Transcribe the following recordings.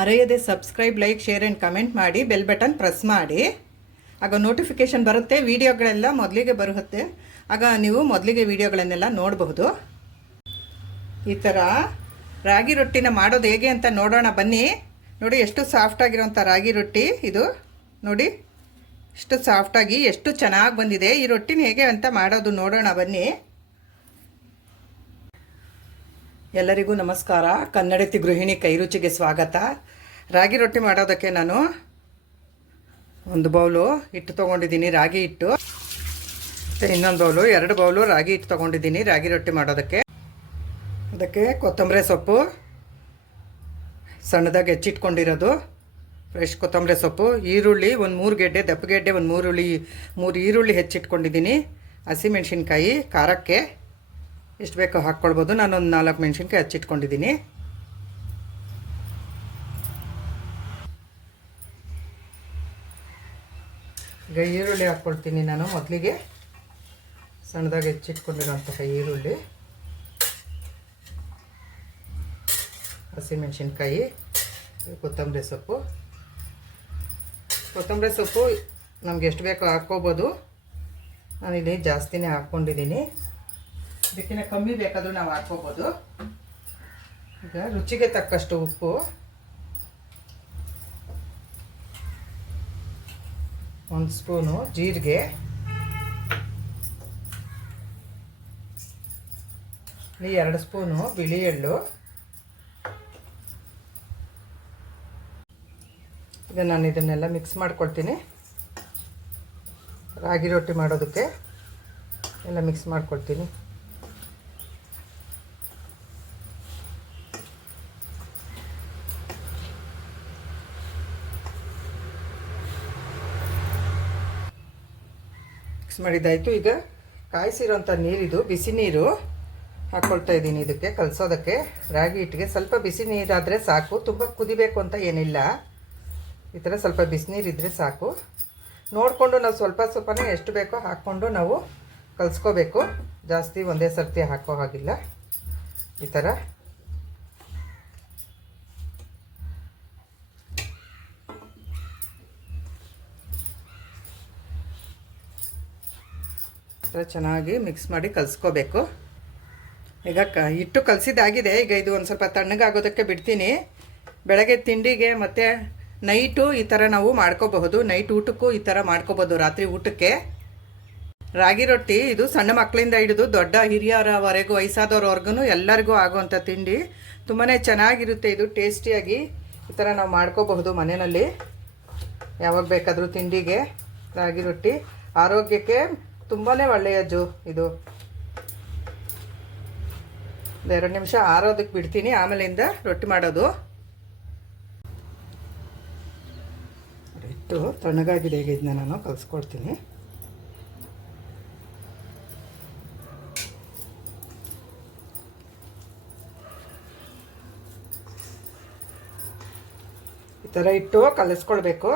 ಮರೆಯದೆ subscribe, like, share and comment ಮಾಡಿ. Bell button press ಮಾಡಿ. ಆಗ ನೋಟಿಫಿಕೇಷನ್ ಬರುತ್ತೆ, ವಿಡಿಯೋಗಳೆಲ್ಲ ಮೊದಲಿಗೆ ಬರುತ್ತೆ. ಆಗ ನೀವು ಮೊದಲಿಗೆ ವಿಡಿಯೋಗಳನ್ನೆಲ್ಲ ನೋಡಬಹುದು. ಈ ಥರ ರಾಗಿ ರೊಟ್ಟಿನ ಮಾಡೋದು ಹೇಗೆ ಅಂತ ನೋಡೋಣ ಬನ್ನಿ. ನೋಡಿ ಎಷ್ಟು ಸಾಫ್ಟಾಗಿರೋಂಥ ರಾಗಿ ರೊಟ್ಟಿ ಇದು. ನೋಡಿ ಎಷ್ಟು ಸಾಫ್ಟಾಗಿ ಎಷ್ಟು ಚೆನ್ನಾಗಿ ಬಂದಿದೆ. ಈ ರೊಟ್ಟಿನ ಹೇಗೆ ಅಂತ ಮಾಡೋದು ನೋಡೋಣ ಬನ್ನಿ. ಎಲ್ಲರಿಗೂ ನಮಸ್ಕಾರ. ಕನ್ನಡತಿ ಗೃಹಿಣಿ ಕೈರುಚಿಗೆ ಸ್ವಾಗತ. ರಾಗಿ ರೊಟ್ಟಿ ಮಾಡೋದಕ್ಕೆ ನಾನು ಒಂದು ಬೌಲು ಹಿಟ್ಟು ತೊಗೊಂಡಿದ್ದೀನಿ, ರಾಗಿ ಹಿಟ್ಟು. ಮತ್ತು ಇನ್ನೊಂದು ಬೌಲು, 2 ಬೌಲು ರಾಗಿ ಹಿಟ್ಟು ತೊಗೊಂಡಿದ್ದೀನಿ ರಾಗಿ ರೊಟ್ಟಿ ಮಾಡೋದಕ್ಕೆ. ಅದಕ್ಕೆ ಕೊತ್ತಂಬರಿ ಸೊಪ್ಪು ಸಣ್ಣದಾಗಿ ಹೆಚ್ಚಿಟ್ಕೊಂಡಿರೋದು, ಫ್ರೆಶ್ ಕೊತ್ತಂಬರಿ ಸೊಪ್ಪು, ಈರುಳ್ಳಿ ಒಂದು 3 ಗೆಡ್ಡೆ, ದಪ್ಪಗೆಡ್ಡೆ ಒಂದು 3 ಈರುಳ್ಳಿ ಹೆಚ್ಚಿಟ್ಕೊಂಡಿದ್ದೀನಿ, ಹಸಿಮೆಣ್ಸಿನ್ಕಾಯಿ ಖಾರಕ್ಕೆ ಎಷ್ಟು ಬೇಕೋ ಹಾಕ್ಕೊಳ್ಬೋದು. ನಾನೊಂದು 4 ಮೆಣಸಿನ್ಕಾಯಿ ಹಚ್ಚಿಟ್ಕೊಂಡಿದ್ದೀನಿ. ಈಗ ಈರುಳ್ಳಿ ಹಾಕ್ಕೊಳ್ತೀನಿ ನಾನು. ಮೊದಲಿಗೆ ಸಣ್ಣದಾಗಿ ಹೆಚ್ಚಿಟ್ಕೊಂಡಿರೋಂತಹ ಈರುಳ್ಳಿ, ಹಸಿಮೆಣ್ಸಿನ್ಕಾಯಿ, ಕೊತ್ತಂಬರಿ ಸೊಪ್ಪು. ಕೊತ್ತಂಬರಿ ಸೊಪ್ಪು ನಮ್ಗೆ ಎಷ್ಟು ಬೇಕೋ ಹಾಕ್ಕೋಬೋದು. ನಾನಿಲ್ಲಿ ಜಾಸ್ತಿನೇ ಹಾಕ್ಕೊಂಡಿದ್ದೀನಿ. ಇದಕ್ಕಿಂತ ಕಮ್ಮಿ ಬೇಕಾದರೂ ನಾವು ಹಾಕ್ಕೋಬೋದು. ಈಗ ರುಚಿಗೆ ತಕ್ಕಷ್ಟು ಉಪ್ಪು, ಒಂದು ಸ್ಪೂನು ಜೀರಿಗೆ, ಇಲ್ಲಿ 2 ಸ್ಪೂನು ಬಿಳಿ ಎಳ್ಳು. ಈಗ ನಾನು ಇದನ್ನೆಲ್ಲ ಮಿಕ್ಸ್ ಮಾಡ್ಕೊಳ್ತೀನಿ. ರಾಗಿ ರೊಟ್ಟಿ ಮಾಡೋದಕ್ಕೆ ಎಲ್ಲ ಮಿಕ್ಸ್ ಮಾಡ್ಕೊಳ್ತೀನಿ. ಮಿಕ್ಸ್ ಮಾಡಿದ್ದಾಯಿತು. ಈಗ ಕಾಯಿಸಿರೋಂಥ ನೀರಿದು, ಬಿಸಿ ನೀರು ಹಾಕ್ಕೊಳ್ತಾ ಇದ್ದೀನಿ ಇದಕ್ಕೆ ಕಲಸೋದಕ್ಕೆ. ರಾಗಿ ಹಿಟ್ಟಿಗೆ ಸ್ವಲ್ಪ ಬಿಸಿ ನೀರಾದರೆ ಸಾಕು, ತುಂಬ ಕುದಿಬೇಕು ಅಂತ ಏನಿಲ್ಲ. ಈ ಥರ ಸ್ವಲ್ಪ ಬಿಸಿನೀರಿದ್ದರೆ ಸಾಕು. ನೋಡಿಕೊಂಡು ನಾವು ಸ್ವಲ್ಪನೇ ಎಷ್ಟು ಬೇಕೋ ಹಾಕ್ಕೊಂಡು ನಾವು ಕಲಿಸ್ಕೋಬೇಕು. ಜಾಸ್ತಿ ಒಂದೇ ಸರ್ತಿ ಹಾಕೋ ಹಾಗಿಲ್ಲ. ಈ ಥರ ಚೆನ್ನಾಗಿ ಮಿಕ್ಸ್ ಮಾಡಿ ಕಲಿಸ್ಕೋಬೇಕು. ಈಗ ಹಿಟ್ಟು ಕಲಸಿದ್ದಾಗಿದೆ. ಈಗ ಇದು ಒಂದು ಸ್ವಲ್ಪ ತಣ್ಣಗಾಗೋದಕ್ಕೆ ಬಿಡ್ತೀನಿ. ಬೆಳಗ್ಗೆ ತಿಂಡಿಗೆ ಮತ್ತು ನೈಟು ಈ ಥರ ನಾವು ಮಾಡ್ಕೋಬಹುದು. ನೈಟ್ ಊಟಕ್ಕೂ ಈ ಥರ ಮಾಡ್ಕೋಬೋದು, ರಾತ್ರಿ ಊಟಕ್ಕೆ. ರಾಗಿ ರೊಟ್ಟಿ ಇದು ಸಣ್ಣ ಮಕ್ಕಳಿಂದ ಹಿಡಿದು ದೊಡ್ಡ ಹಿರಿಯರವರೆಗೂ, ವಯಸ್ಸಾದವ್ರವರೆಗೂ ಎಲ್ಲರಿಗೂ ಆಗುವಂಥ ತಿಂಡಿ. ತುಂಬಾ ಚೆನ್ನಾಗಿರುತ್ತೆ ಇದು, ಟೇಸ್ಟಿಯಾಗಿ. ಈ ಥರ ನಾವು ಮಾಡ್ಕೋಬಹುದು ಮನೆಯಲ್ಲಿ ಯಾವಾಗ ಬೇಕಾದರೂ ತಿಂಡಿಗೆ. ರಾಗಿ ರೊಟ್ಟಿ ಆರೋಗ್ಯಕ್ಕೆ ತುಂಬಾ ಒಳ್ಳೆಯದು ಇದು. 2 ನಿಮಿಷ ಆರೋದಕ್ಕೆ ಬಿಡ್ತೀನಿ, ಆಮೇಲಿಂದ ರೊಟ್ಟಿ ಮಾಡೋದು. ಹಿಟ್ಟು ತಣ್ಣಗಾಗಿದೆ. ಈಗ ಇದನ್ನ ನಾನು ಕಲಿಸ್ಕೊಡ್ತೀನಿ. ಈ ಥರ ಹಿಟ್ಟು ಕಲಿಸ್ಕೊಳ್ಬೇಕು.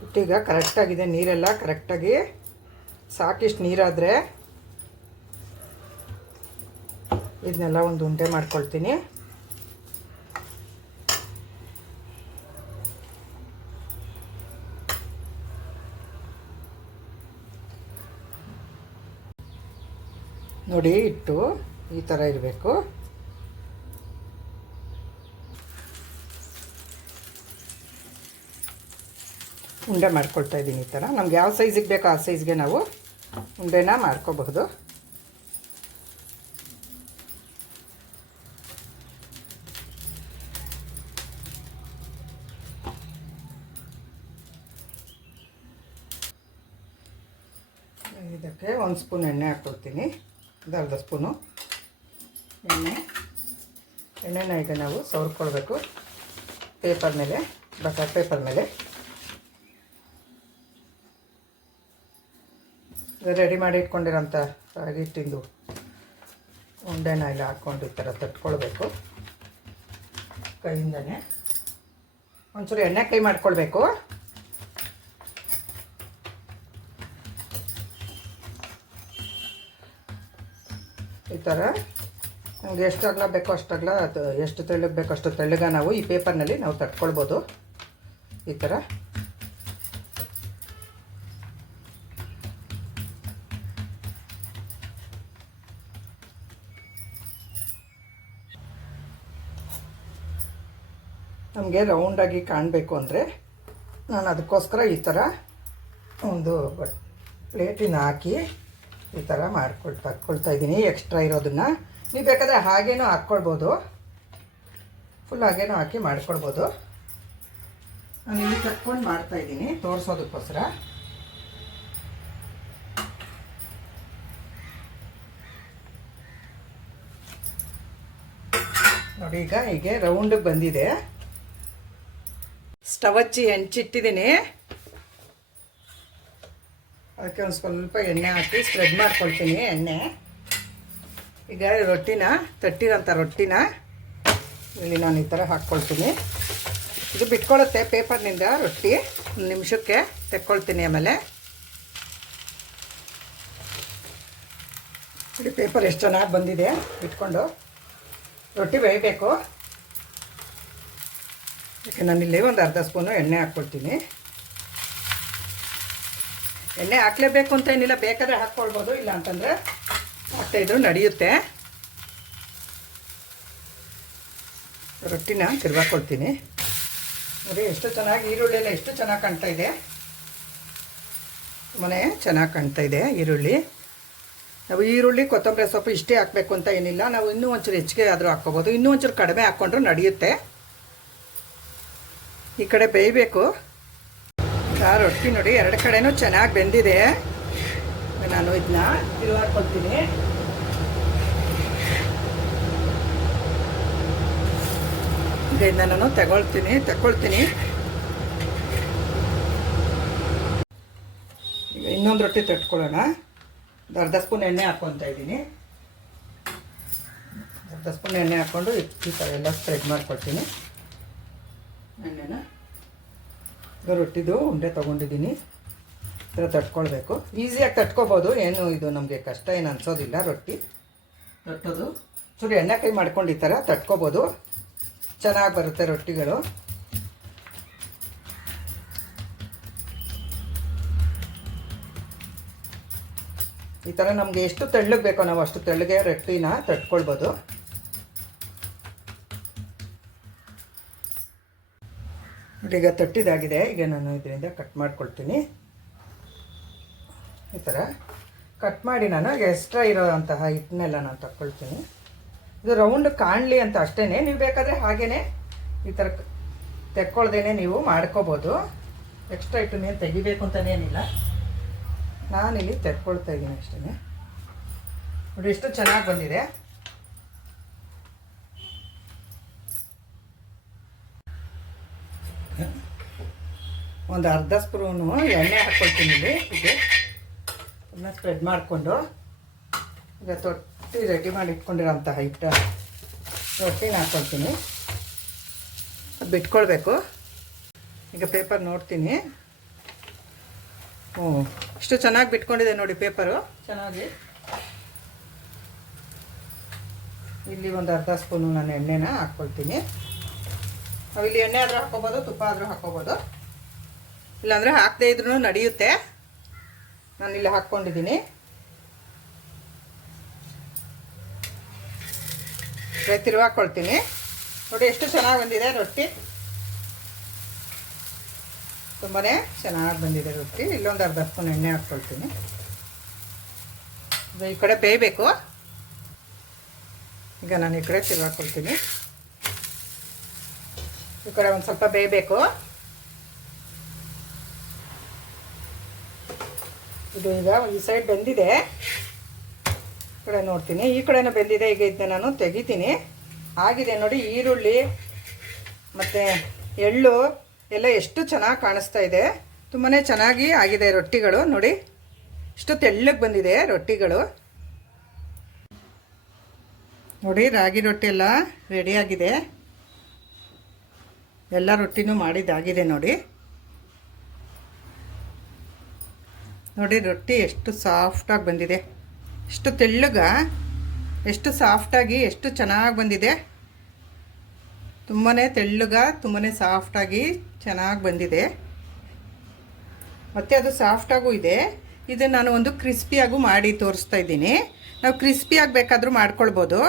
ಹಿಟ್ಟೀಗ ಕರೆಕ್ಟಾಗಿದೆ, ನೀರೆಲ್ಲ ಕರೆಕ್ಟಾಗಿ ಸಾಕಿಷ್ಟು ನೀರಾದರೆ ಇದನ್ನೆಲ್ಲ ಒಂದು ಉಂಡೆ ಮಾಡ್ಕೊಳ್ತೀನಿ. ನೋಡಿ ಹಿಟ್ಟು ಈ ಥರ ಇರಬೇಕು. ಉಂಡೆ ಮಾಡ್ಕೊಳ್ತಾ ಇದ್ದೀನಿ ಈ ಥರ. ನಮ್ಗೆ ಯಾವ ಸೈಜಿಗೆ ಬೇಕೋ ಆ ಸೈಜ್ಗೆ ನಾವು ಉಂಡೆನ ಮಾಡ್ಕೋಬಹುದು. ಇದಕ್ಕೆ 1 ಸ್ಪೂನ್ ಎಣ್ಣೆ ಹಾಕ್ಕೊಳ್ತೀನಿ, 1/2 ಸ್ಪೂನು ಎಣ್ಣೆನ ಈಗ ನಾವು ಸವರ್ಕೊಳ್ಬೇಕು ಪೇಪರ್ ಮೇಲೆ, ಬಟರ್ ಪೇಪರ್ ಮೇಲೆ. ರೆಡಿ ಮಾಡಿ ಇಟ್ಕೊಂಡಿರೋಂಥ ರಾಗಿ ಹಿಟ್ಟಿಂದು ಉಂಡೆನ ಎಲ್ಲ ಹಾಕ್ಕೊಂಡು ಈ ಥರ ತಟ್ಕೊಳ್ಬೇಕು ಕೈಯಿಂದನೇ. ಒಂಚೂರು ಎಣ್ಣೆ ಕೈ ಮಾಡ್ಕೊಳ್ಬೇಕು. ಈ ಥರ ನಮ್ಗೆ ಎಷ್ಟು ಅಗಲ ಬೇಕೋ ಅಷ್ಟು ಅಗಲ, ಅದು ಎಷ್ಟು ತೆಳ್ಳಗೆ ಬೇಕೋ ಅಷ್ಟು ತೆಳ್ಳಗೆ ನಾವು ಈ ಪೇಪರ್ನಲ್ಲಿ ನಾವು ತಟ್ಕೊಳ್ಬೋದು. ಈ ಥರ ನಮಗೆ ರೌಂಡಾಗಿ ಕಾಣಬೇಕು ಅಂದರೆ ನಾನು ಅದಕ್ಕೋಸ್ಕರ ಈ ಥರ ಒಂದು ಪ್ಲೇಟಿನ ಹಾಕಿ ಈ ಥರ ತಕ್ಕೊಳ್ತಾ ಇದ್ದೀನಿ. ಎಕ್ಸ್ಟ್ರಾ ಇರೋದನ್ನು ನೀವು ಬೇಕಾದರೆ ಹಾಗೇನೂ ಹಾಕ್ಕೊಳ್ಬೋದು, ಫುಲ್ ಹಾಗೇನೂ ಹಾಕಿ ಮಾಡ್ಕೊಳ್ಬೋದು. ನಾನು ಇಲ್ಲಿ ತಕ್ಕೊಂಡು ಮಾಡ್ತಾಯಿದ್ದೀನಿ ತೋರಿಸೋದಕ್ಕೋಸ್ಕರ. ನೋಡಿ ಈಗ ಹೀಗೆ ರೌಂಡಿಗೆ ಬಂದಿದೆ. ಸ್ಟವ್ ಹಚ್ಚಿ ಹೆಂಚಿಟ್ಟಿದ್ದೀನಿ. ಅದಕ್ಕೆ ಒಂದು ಸ್ವಲ್ಪ ಎಣ್ಣೆ ಹಾಕಿ ಸ್ಪ್ರೆಡ್ ಮಾಡ್ಕೊಳ್ತೀನಿ ಎಣ್ಣೆ. ಈಗ ರೊಟ್ಟಿನ ತಟ್ಟಿರೋಂಥ ರೊಟ್ಟಿನ ಇಲ್ಲಿ ನಾನು ಈ ಥರ ಹಾಕ್ಕೊಳ್ತೀನಿ. ಇದು ಬಿಟ್ಕೊಳ್ಳುತ್ತೆ ಪೇಪರ್ನಿಂದ ರೊಟ್ಟಿ. ಒಂದು ನಿಮಿಷಕ್ಕೆ ತೆಕ್ಕೊಳ್ತೀನಿ. ಆಮೇಲೆ ಇಲ್ಲಿ ಪೇಪರ್ ಎಷ್ಟು ಚೆನ್ನಾಗಿ ಬಂದಿದೆ. ಬಿಟ್ಕೊಂಡು ರೊಟ್ಟಿ ಬೇಯಬೇಕು. ಯಾಕೆ ನಾನಿಲ್ಲಿ ಒಂದು ಅರ್ಧ ಸ್ಪೂನು ಎಣ್ಣೆ ಹಾಕ್ಕೊಳ್ತೀನಿ. ಎಣ್ಣೆ ಹಾಕಲೇಬೇಕು ಅಂತ ಏನಿಲ್ಲ, ಬೇಕಾದರೆ ಹಾಕ್ಕೊಳ್ಬೋದು, ಇಲ್ಲ ಅಂತಂದರೆ ಹಾಕ್ತಾಯಿದ್ರು ನಡೆಯುತ್ತೆ. ರೊಟ್ಟಿನ ತಿರ್ಗಾಕೊಳ್ತೀನಿ. ನೋಡಿ ಎಷ್ಟು ಚೆನ್ನಾಗಿ ಈರುಳ್ಳಿ ಎಲ್ಲ ಎಷ್ಟು ಚೆನ್ನಾಗಿ ಕಾಣ್ತಾ ಇದೆ. ಮನೆ ಚೆನ್ನಾಗಿ ಕಾಣ್ತಾ ಇದೆ ಈರುಳ್ಳಿ. ನಾವು ಈರುಳ್ಳಿ ಕೊತ್ತಂಬರಿ ಸೊಪ್ಪು ಇಷ್ಟೇ ಹಾಕಬೇಕು ಅಂತ ಏನಿಲ್ಲ. ನಾವು ಇನ್ನೂ ಒಂಚೂರು ಹೆಚ್ಚಿಗೆ ಆದರೂ ಹಾಕ್ಕೋಬೋದು, ಇನ್ನೂ ಒಂಚೂರು ಕಡಿಮೆ ಹಾಕ್ಕೊಂಡ್ರೂ ನಡೆಯುತ್ತೆ. ಈ ಕಡೆ ಬೇಯಬೇಕು. ರೊಟ್ಟಿ ನೋಡಿ ಎರಡು ಕಡೆನೂ ಚೆನ್ನಾಗಿ ಬೆಂದಿದೆ. ನಾನು ಇದನ್ನ ತಿರುಗಾಡ್ಕೊಳ್ತೀನಿ. ಇದನ್ನ ನಾನು ತಗೊಳ್ತೀನಿ. ಈಗ ಇನ್ನೊಂದು ರೊಟ್ಟಿ ತಟ್ಕೊಳ್ಳೋಣ. ಒಂದು ಅರ್ಧ ಸ್ಪೂನ್ ಎಣ್ಣೆ ಹಾಕ್ಕೊತಾ ಇದ್ದೀನಿ. ಅರ್ಧ ಸ್ಪೂನ್ ಎಣ್ಣೆ ಹಾಕ್ಕೊಂಡು ಈ ಥರ ಎಲ್ಲ ಸ್ಪ್ರೆಡ್ ಮಾಡ್ಕೊಳ್ತೀನಿ ಎಣ್ಣೆನ. ರೊಟ್ಟಿದು ಉಂಡೆ ತೊಗೊಂಡಿದ್ದೀನಿ. ಈ ಥರ ತಟ್ಕೊಳ್ಬೇಕು. ಈಸಿಯಾಗಿ ತಟ್ಕೊಬೋದು, ಏನು ಇದು ನಮಗೆ ಕಷ್ಟ ಏನು ಅನಿಸೋದಿಲ್ಲ. ರೊಟ್ಟಿ ತಟ್ಟೋದು ಚೂರು ಎಣ್ಣೆ ಕೈ ಮಾಡ್ಕೊಂಡು ಈ ಥರ ತಟ್ಕೊಬೋದು, ಚೆನ್ನಾಗಿ ಬರುತ್ತೆ ರೊಟ್ಟಿಗಳು. ಈ ಥರ ನಮಗೆ ಎಷ್ಟು ತೆಳ್ಳಗೆ ಬೇಕೋ ನಾವು ಅಷ್ಟು ತೆಳ್ಳಗೆ ರೊಟ್ಟಿನ ತಟ್ಕೊಳ್ಬೋದು. ಈಗ ತಟ್ಟಿದಾಗಿದೆ. ಈಗ ನಾನು ಇದರಿಂದ ಕಟ್ ಮಾಡ್ಕೊಳ್ತೀನಿ. ಈ ಥರ ಕಟ್ ಮಾಡಿ ನಾನು ಎಕ್ಸ್ಟ್ರಾ ಇರೋವಂತಹ ಹಿಟ್ಟನ್ನೆಲ್ಲ ನಾನು ತಗೊಳ್ತೀನಿ. ಇದು ರೌಂಡ್ ಕಾಣಲಿ ಅಂತ ಅಷ್ಟೇ. ನೀವು ಬೇಕಾದರೆ ಹಾಗೇ ಈ ಥರ ತೆಕ್ಕೊಳ್ದೇನೆ ನೀವು ಮಾಡ್ಕೋಬೋದು. ಎಕ್ಸ್ಟ್ರಾ ಹಿಟ್ಟನ್ನೇನು ತೆಗಿಬೇಕು ಅಂತಲೇ ನಾನಿಲ್ಲಿ ತೆಕ್ಕೊಳ್ತಾ ಇದ್ದೀನಿ ಅಷ್ಟೇ. ನೋಡಿ ಎಷ್ಟು ಚೆನ್ನಾಗಿ ಬಂದಿದೆ. ಒಂದು ಅರ್ಧ ಸ್ಪೂನು ಎಣ್ಣೆ ಹಾಕ್ಕೊಳ್ತೀನಿ ಇಲ್ಲಿ. ಹೀಗೆ ಅದನ್ನ ಸ್ಪ್ರೆಡ್ ಮಾಡಿಕೊಂಡು ಈಗ ತೊಟ್ಟಿ ರೆಡಿ ಮಾಡಿ ಇಟ್ಕೊಂಡಿರೋಂತಹ ರೊಟ್ಟಿನ ಹಾಕ್ಕೊಳ್ತೀನಿ. ಅದು ಬಿಟ್ಕೊಳ್ಬೇಕು. ಈಗ ಪೇಪರ್ ನೋಡ್ತೀನಿ. ಇಷ್ಟು ಚೆನ್ನಾಗಿ ಬಿಟ್ಕೊಂಡಿದೆ ನೋಡಿ ಪೇಪರು ಚೆನ್ನಾಗಿ. ಇಲ್ಲಿ ಒಂದು ಅರ್ಧ ಸ್ಪೂನು ನಾನು ಎಣ್ಣೆನ ಹಾಕ್ಕೊಳ್ತೀನಿ. ನಾವಿಲ್ಲಿ ಎಣ್ಣೆ ಆದರೂ ಹಾಕ್ಕೋಬೋದು, ತುಪ್ಪ ಆದರೂ ಹಾಕ್ಕೋಬೋದು, ಇಲ್ಲಾಂದರೆ ಹಾಕದೇ ಇದ್ರೂ ನಡೆಯುತ್ತೆ. ನಾನಿಲ್ಲಿ ಹಾಕ್ಕೊಂಡಿದ್ದೀನಿ. ತಿರುವಾಕೊಳ್ತೀನಿ. ನೋಡಿ ಎಷ್ಟು ಚೆನ್ನಾಗಿ ಬಂದಿದೆ ರೊಟ್ಟಿ. ತುಂಬಾ ಚೆನ್ನಾಗಿ ಬಂದಿದೆ ರೊಟ್ಟಿ. ಇಲ್ಲೊಂದು ಅರ್ಧ ಸ್ಪೂನ್ ಎಣ್ಣೆ ಹಾಕ್ಕೊಳ್ತೀನಿ. ಈ ಕಡೆ ಬೇಯಬೇಕು. ಈಗ ನಾನು ಈ ಕಡೆ ತಿರುವಾಕೊಳ್ತೀನಿ. ಈ ಕಡೆ ಒಂದು ಸ್ವಲ್ಪ ಬೇಯಬೇಕು. ಇದು ಈಗ ಈ ಸೈಡ್ ಬೆಂದಿದೆ. ಈ ಕಡೆ ನೋಡ್ತೀನಿ. ಈ ಕಡೆನೂ ಬೆಂದಿದೆ. ಈಗ ಇದನ್ನ ನಾನು ತೆಗಿತೀನಿ. ಆಗಿದೆ ನೋಡಿ. ಈರುಳ್ಳಿ ಮತ್ತು ಎಳ್ಳು ಎಲ್ಲ ಎಷ್ಟು ಚೆನ್ನಾಗಿ ಕಾಣಿಸ್ತಾ ಇದೆ. ತುಂಬಾ ಚೆನ್ನಾಗಿ ಆಗಿದೆ ರೊಟ್ಟಿಗಳು. ನೋಡಿ ಎಷ್ಟು ತೆಳ್ಳಗೆ ಬಂದಿದೆ ರೊಟ್ಟಿಗಳು. ನೋಡಿ ರಾಗಿ ರೊಟ್ಟಿ ಎಲ್ಲ ರೆಡಿಯಾಗಿದೆ. ಎಲ್ಲ ರೊಟ್ಟಿನೂ ಮಾಡಿದ್ದಾಗಿದೆ ನೋಡಿ. ನೋಡಿ ರೊಟ್ಟಿ ಎಷ್ಟು ಸಾಫ್ಟಾಗಿ ಬಂದಿದೆ, ಎಷ್ಟು ತೆಳ್ಳಗ ಎಷ್ಟು ಸಾಫ್ಟಾಗಿ ಎಷ್ಟು ಚೆನ್ನಾಗಿ ಬಂದಿದೆ. ತುಂಬಾ ತೆಳ್ಳಗ ತುಂಬಾ ಸಾಫ್ಟಾಗಿ ಚೆನ್ನಾಗಿ ಬಂದಿದೆ. ಮತ್ತು ಅದು ಸಾಫ್ಟಾಗೂ ಇದೆ. ಇದು ನಾನು ಒಂದು ಕ್ರಿಸ್ಪಿಯಾಗೂ ಮಾಡಿ ತೋರಿಸ್ತಾ ಇದ್ದೀನಿ. ನಾವು ಕ್ರಿಸ್ಪಿಯಾಗಿ ಬೇಕಾದರೂ ಮಾಡ್ಕೊಳ್ಬೋದು,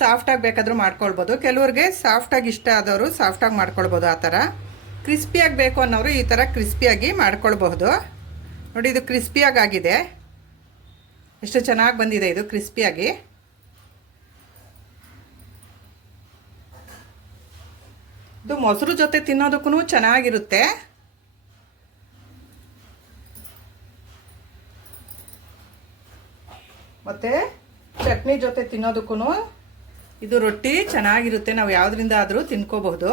ಸಾಫ್ಟಾಗಿ ಬೇಕಾದರೂ ಮಾಡ್ಕೊಳ್ಬೋದು. ಕೆಲವ್ರಿಗೆ ಸಾಫ್ಟಾಗಿ ಇಷ್ಟ ಆದವರು ಸಾಫ್ಟಾಗಿ ಮಾಡ್ಕೊಳ್ಬೋದು. ಆ ಥರ ಕ್ರಿಸ್ಪಿಯಾಗಿ ಬೇಕು ಅನ್ನೋರು ಈ ಥರ ಕ್ರಿಸ್ಪಿಯಾಗಿ ಮಾಡ್ಕೊಳ್ಬಹುದು. ನೋಡಿ, ಇದು ಕ್ರಿಸ್ಪಿಯಾಗಿ ಆಗಿದೆ. ಎಷ್ಟು ಚೆನ್ನಾಗಿ ಬಂದಿದೆ ಇದು ಕ್ರಿಸ್ಪಿಯಾಗಿ. ಇದು ಮೊಸರು ಜೊತೆ ತಿನ್ನೋದಕ್ಕೂ ಚೆನ್ನಾಗಿರುತ್ತೆ. ಮತ್ತು ಚಟ್ನಿ ಜೊತೆ ತಿನ್ನೋದಕ್ಕೂ ಇದು ರೊಟ್ಟಿ ಚೆನ್ನಾಗಿರುತ್ತೆ. ನಾವು ಯಾವುದರಿಂದ ಆದರೂ ತಿನ್ಕೋಬಹುದು.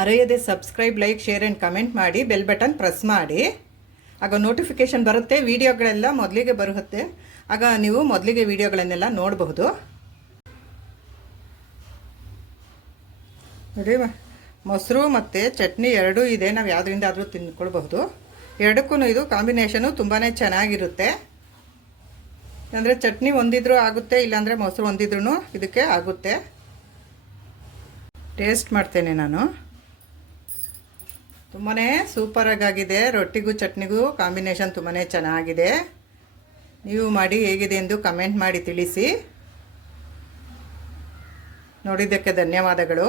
ಮರೆಯದೆ subscribe, like, share and comment ಮಾಡಿ. ಬೆಲ್ ಬಟನ್ ಪ್ರೆಸ್ ಮಾಡಿ. ಆಗ ನೋಟಿಫಿಕೇಷನ್ ಬರುತ್ತೆ. ವಿಡಿಯೋಗಳೆಲ್ಲ ಮೊದಲಿಗೆ ಬರುತ್ತೆ. ಆಗ ನೀವು ಮೊದಲಿಗೆ ವಿಡಿಯೋಗಳನ್ನೆಲ್ಲ ನೋಡಬಹುದು. ನೋಡಿ, ಮೊಸರು ಮತ್ತು ಚಟ್ನಿ ಎರಡೂ ಇದೆ. ನಾವು ಯಾವುದರಿಂದ ಆದರೂ ತಿನ್ಕೊಳ್ಬಹುದು. ಎರಡಕ್ಕೂ ಇದು ಕಾಂಬಿನೇಷನು ತುಂಬಾ ಚೆನ್ನಾಗಿರುತ್ತೆ. ಅಂದರೆ ಚಟ್ನಿ ಒಂದಿದ್ರೂ ಆಗುತ್ತೆ, ಇಲ್ಲಾಂದರೆ ಮೊಸರು ಒಂದಿದ್ರೂ ಇದಕ್ಕೆ ಆಗುತ್ತೆ. ಟೇಸ್ಟ್ ಮಾಡ್ತೇನೆ ನಾನು. ತುಂಬಾ ಸೂಪರಾಗಿದೆ. ರೊಟ್ಟಿಗೂ ಚಟ್ನಿಗೂ ಕಾಂಬಿನೇಷನ್ ತುಂಬಾ ಚೆನ್ನಾಗಿದೆ. ನೀವು ಮಾಡಿ ಹೇಗಿದೆ ಎಂದು ಕಮೆಂಟ್ ಮಾಡಿ ತಿಳಿಸಿ. ನೋಡಿದ್ದಕ್ಕೆ ಧನ್ಯವಾದಗಳು.